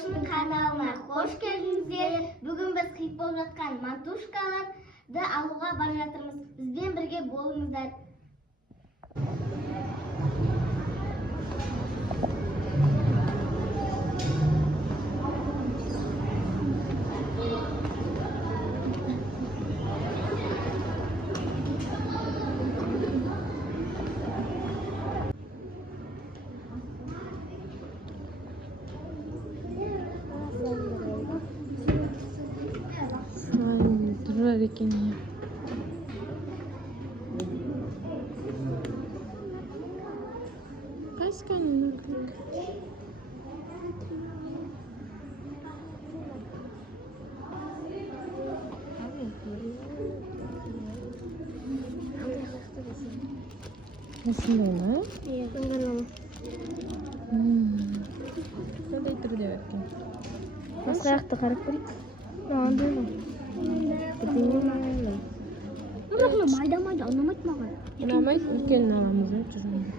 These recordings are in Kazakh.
Koş'un kanalına hoş geldingizler. Bugün biz hit болып жатқан матушкаларды алуға бара жатырмыз. Бізбен бірге болыңыздар. Durar ekan ya. Qaysi kanal? Shundaymi? Qanday turda ekan? Masraqda qarab ko'ring. Mana mayda anlamaydi mаған. Unamaydi, ikkalini olamiz, churindi.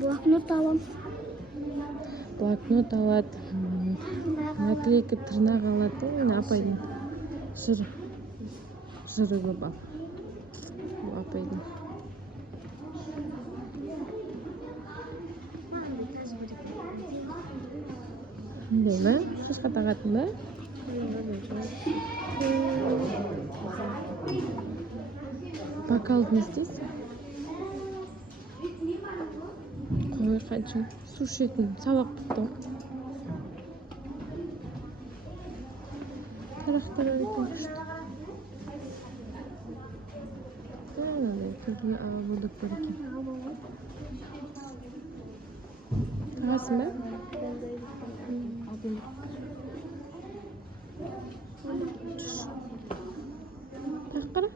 Блокнот alam. Блокнот oladi. Nakleyka tirnaq oladi. Uni apaydi. Jiriga bak. Bu apaydi. Shundaymi? Siz qataqatmi? Bakalım isteysiz. Qo'y qancha suv shekilli saboq tutdim. Taraxtar ko'rishdi. Turli avvalda ko'rgan. Qarasizmi? Taqara.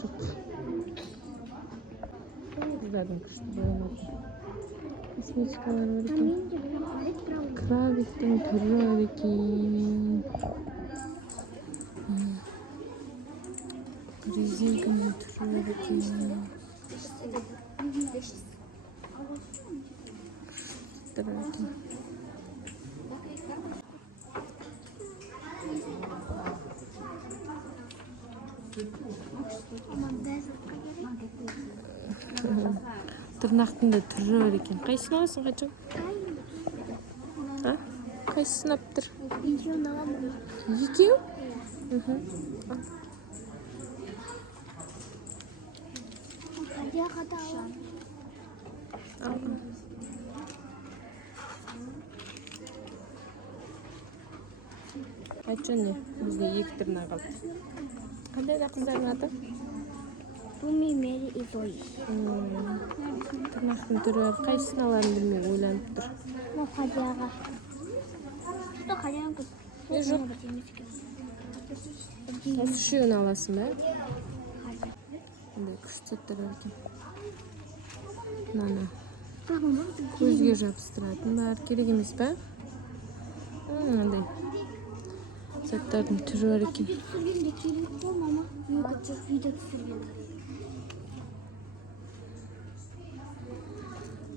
Çok güzelden kuştu böyle. İsmi çıkanlar var ki. Kravik'ten türü var ki. Grizinka'nın türü var ki. Tırnaqning da turi bor ekan. Qaysini olasan qachon? Ha? Qaysini olibdir? Videoni olaman. Video? Hadiya qada olaman. Qachon ne? Bizga 2 tirnaq oldi. Qanday qizlarning ati? Tumi, Meri, Izoyi. Tırnaqning turi qaysini olarini bilmay o'ylanib tur. Bu hadiyaga. Juda qarang qiz. Yo'q. Nasıl shuni olasizmi? Bunday kuchli turar ekan. Mana. Ko'zga yopishtiradi. Bular kerak emas-ku? Bunday. Satlarning turi bor ekan.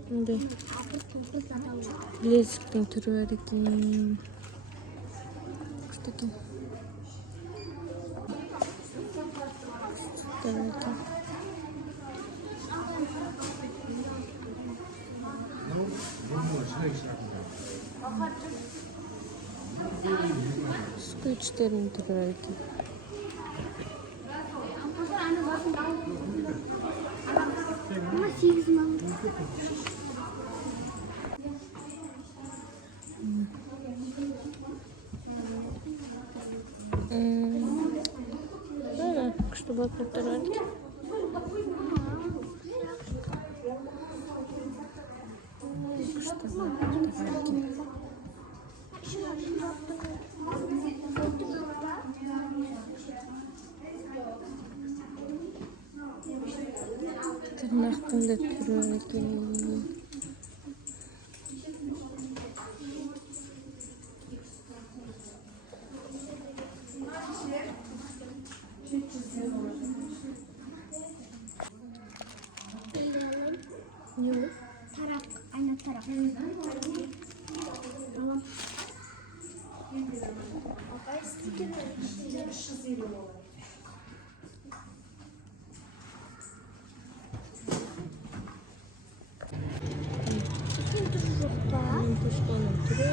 Bunday. Bilezikning turi bor ekan. Kuchli ekan. Скотчтерning turi bor ekan. Ama 8 ming. Mana kuchli bloknotlar bor ekan. Tırnaqning da turi bor ekan. Мантушканың түрі.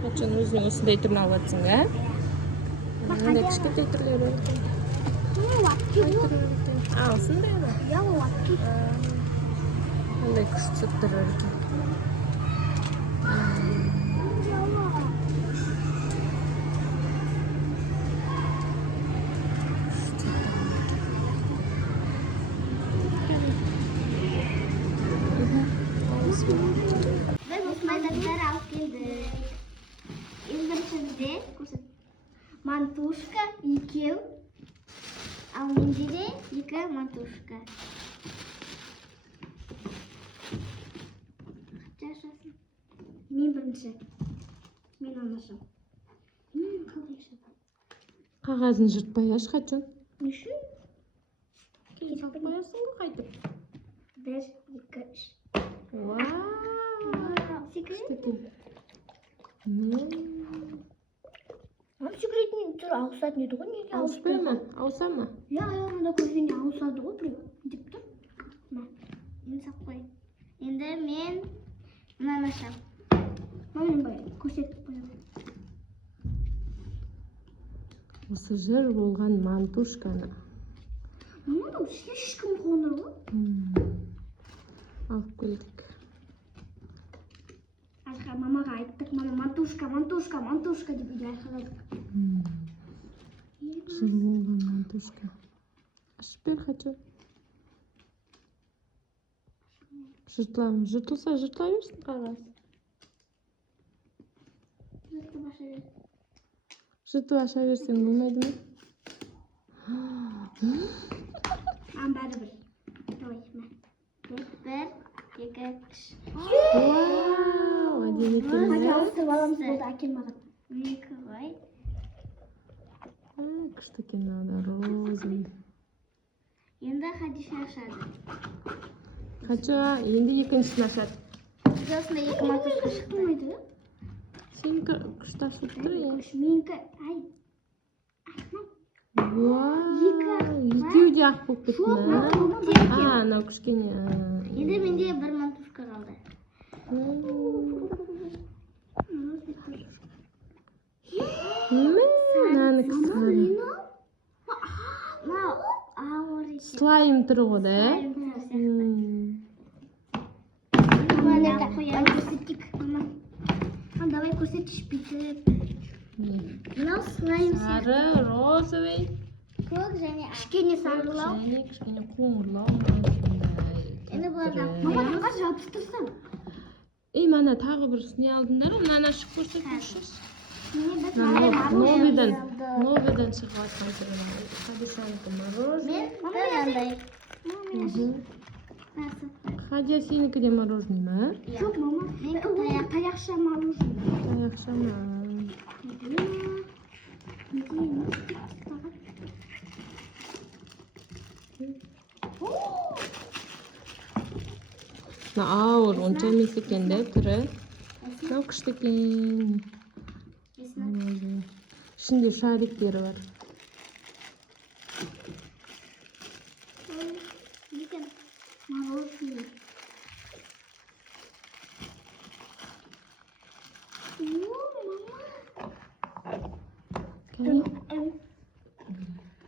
Қашан өзің осындай түрін алыватсың, ә? Мынандай кішкентай түрлері бар екен. Қай түрі бар екен? Осындай ма? Мындай күшті түрі бар екен. Biz osmay zotlar olib keldik. Birinchida ko'rsat. Mantushka 2. A mendida 2 mantushka. Qachashasın? Men birinchi. Men olmasam. Қағазын жыртпай аш, қачан? Неші? Кейін салып қоясың ғой қайтып. 1, 2, 3. Вау! Күшті екен. Секретный тур ауысатын еді ғой, неге Ауыспай ма? Ауыса ма? Я аяғында көргенде ауысады ғой біреу. Деп тұр. Енді сап қой. Енді мен мынаны ашам. Мамин бай, көрсетіп қоямын. Осы жыр болған мантушканы. Мама, ешкім қондыр ғой. Алып келдік. Ашқа мамаға айттық, мама мантушка деп үйде айқаладық. Жыр болған мантушка. Ашып бер, қачан? Жыртылса жыртыла берсін қағаз. Жыртып аша берсең болмайды ма? Бәрібір. Давай, мә. 1, 2, 3. Вау! Әдемі екен, Hadi ә? ауыстырып аламыз болды, әкел маған. 2 ғой. Күшті екен, ана роза. Енді Хадиша ашады. Қача, енді екіншісін ашады. Бізде осында 2 мантушка шықты. Сенікі күшті ашылып тұр, е? Менікі, ай. Вау! Екеуі де ақ болып кетті, ма? Анау кішкене. Енді менде 1 мантушка қалды. Мынаны кісі. Слайм түрі ғой да, е? Давай көрсетші бүйтіп. Мынау слайм Сары, розовый. көк және кішкене сарылау. Және кішкене қоңырлау. Енді бұлардан мамаға жабыстырсам. Мана тағы бір не алдыңдар ғой, мынаны ашып көрсетіңізші. Новыйдан Новыйдан шығып жатқан түрі бар. Хадисанікі мороженое. Хадия, сенікі де мороженое ма? Жоқ, мама. Менікі таяқша мороженое. Таяқша ма? Ауыр, онша емес екен де түрі. Мынау күшті екен. İçinde şarikteri var.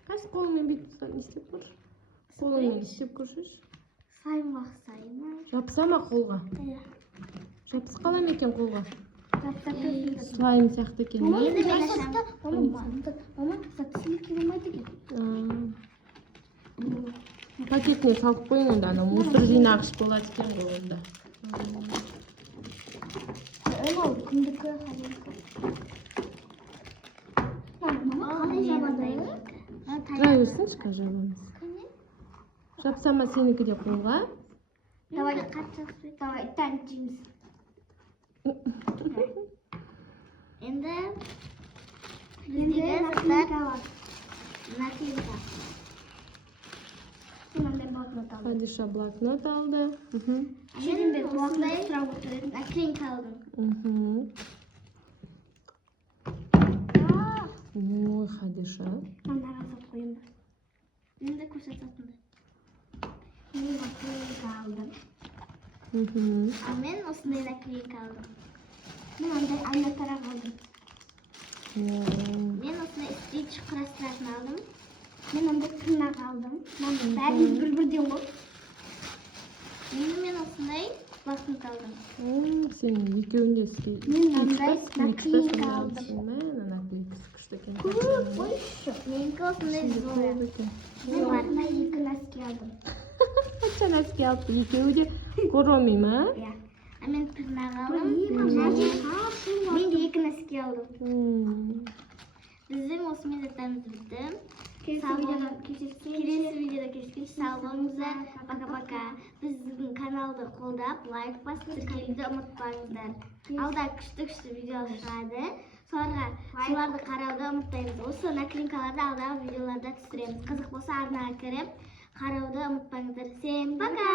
Kaç kolundan bir tutan istep var? Kolundan istep koşuş. Saymak sayma. Yapsama kolga. Жапсы қалам екен қолға. Слайм сияқты екен. Мама сатысылыки болмайды екен. Пакетіне салып қойын онда, ана мусор жинағыш болады екен ғой онда. Ол кімдікі? Мама қандай жабады? Тұра берсінші, жабамыз. Жапсама сенікі де қолға. Давай тәнтейміз. Енді біздегі заттар наклейка. Мынандай бар. блокнот aldım. Хадиша блокнот алды. Şimdi ben bloknot sıra oturuyorum. Naklink aldım. Ой, Хадиша. Onlara atıp koyayım ben. Benim de kursa tatlı. Ben naklink aldım. Ben osnayı naklink aldım. Ben onda aynı taraf aldım. Ben osnayı isteği çukurasını aldım. Ben onda tırnak aldım. Ben bir diyorum. Şimdi ben osnayı bloknot aldım. Сен екеуін де істей. Мен мындай наклейка алдым. Наклейка күшті екен. Ой, менікі осындай зор. Мен артына екі носки алдым. Қанша носки алыпты? Екеуі де короми ма? Иә. Мен тырнақ алдым. Мен де екі носки алдым. Біздің осымен жатамыз бітті. Келесі видеода көрüşкенше сау болыңыздар. Пока-пока. Біздің каналды қолдап, лайк басып, тіркелуді ұмытпаңыздар. Алда күшті видео шығады. Соларды қарауды ұмытпаймыз. Осы наклейкаларды алдағы видеоларда түсіреміз. Қызық болса арнаға кіріп қарауды ұмытпаңыздар. Всем пока!